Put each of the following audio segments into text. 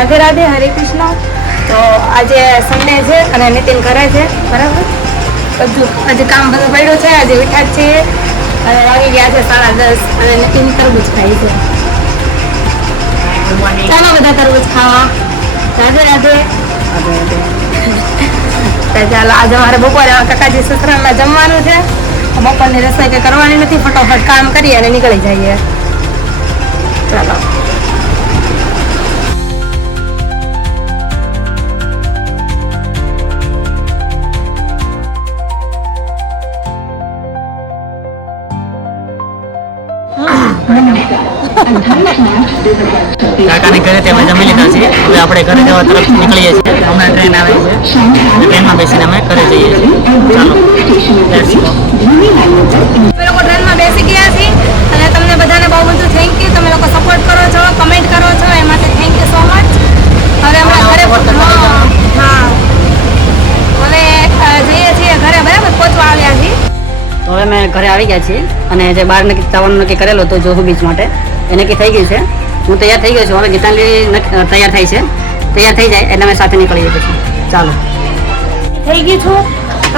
રાધે રાધે, હરે કૃષ્ણ. તો આજે સન્ડે છે અને નીતિન ઘરે છે, બરાબર. બધું આજે કામ બધું પડ્યું છે, આજે મીઠા જ છીએ અને વાગી ગયા છે 10:30 અને નીતિન તરબૂચ ખાય છે. ચાલો બધા તરબૂચ ખાવા. રાધે રાધે. ચાલો આજે મારે બપોરે કાકાજી સસરામાં જમવાનું છે. બપોરની રસોઈ કંઈ કરવાની નથી, ફટાફટ કામ કરી અને નીકળી જઈએ. ચાલો. કાકાને ઘરે તેમાં જમી લીધા છે. હવે આપણે ઘરે જવા તરફ નીકળીએ છીએ. હમણાં ટ્રેન આવે છે, ટ્રેનમાં બેસીને અમે ઘરે જઈએ છીએ. ચાલો લેટ્સ ગો. અમે લોકો ટ્રેનમાં બેસી ગયા છીએ અને તમને બધાને બહુ બધું થેન્ક યુ. તમે લોકો સપોર્ટ કરો છો, કમેન્ટ કરો છો, એ માટે થેન્ક યુ સો મચ. હવે અમે ઘરે હા હવે જઈએ છીએ ઘરે, બરાબર પહોંચવા આવ્યા છીએ. તો હવે અમે ઘરે આવી ગયા છીએ અને જે બહાર જવાનું નક્કી કરેલો હતો જોહુ બીચ માટે એ નક્કી થઈ ગયું છે. હું તૈયાર થઈ ગયો છું. હવે ગીતાંજલિ તૈયાર થાય છે. તૈયાર થઈ જાય એટલે અમે સાથે નીકળીએ પછી. ચાલો થઈ ગઈ છું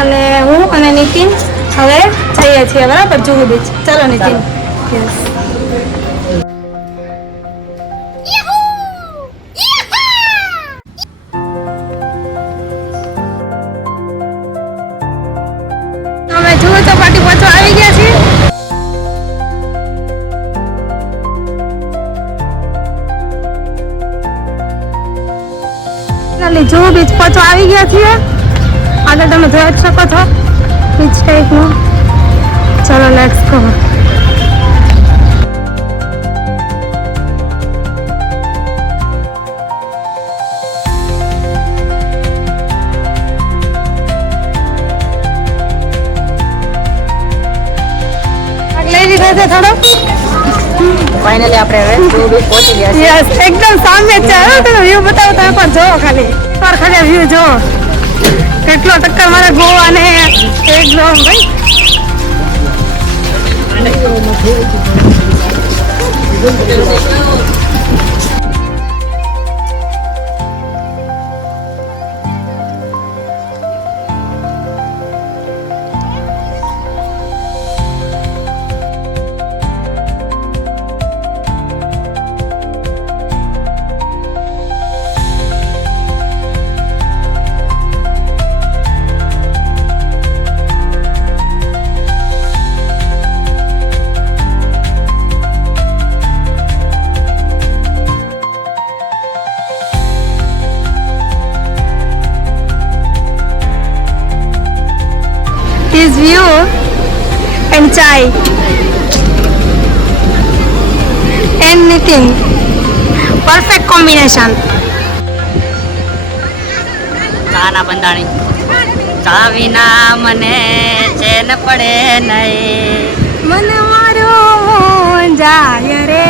અને હું અને નીતિન હવે જઈએ છીએ, બરાબર, જુહુ બીચ. ચાલો નીતિન. યસ. અમે જુહુ ચોપાટી પહોંચવા આવી ગયા છીએ. જુહુ બીચ પહોંચવા આવી ગયા છીએ. આગળ તમે જોઈ જ શકો છો બીચ ટાઈપનું. ચલો લેટ્સ ગો. લઈ લીધો છે થોડો. ફાઇનલી આપણે હવે જોહુ બીચ પહોંચી ગયા છીએ. યસ, એકદમ સામે છે. હવે તમે વ્યૂ બતાવો, તમે પણ જોવો ખાલી પર ખાલી વ્યૂ જોવો કેટલો ટક્કર મારે ગોવા ને એકદમ ભાઈ. This view and chai and Nitin, perfect combination. ચા ના બંધાણી. ચા વિના મને ચેન પડે નહીં. મન મારો જાય રે.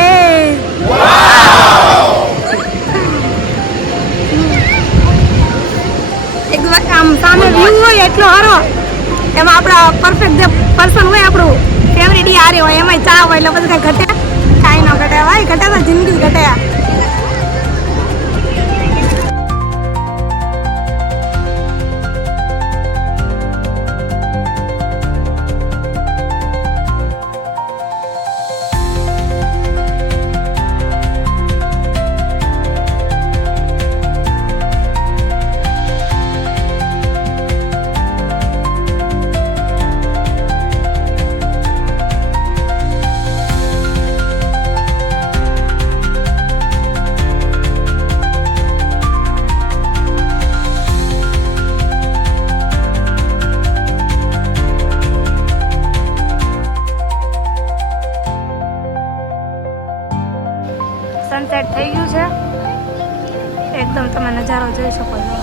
એક આમ સામે વ્યૂ હોય એટલો સારો, એમાં આપણા પરફેક્ટ જે પર્સન હોય આપણું ફેવરેટ એ હારે હોય, એમાં ચા હોય એટલે બધું કાંઈ ઘટે કાંઈ ન ઘટે ભાઈ. ઘટે તો જિંદગી ઘટે. સનસેટ થઈ ગયું છે, એકદમ તમે નજારો જોઈ શકો છો.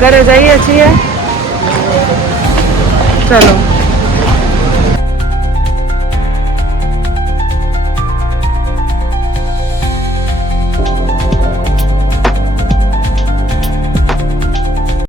ઘરે જઈએ છીએ. ચલો.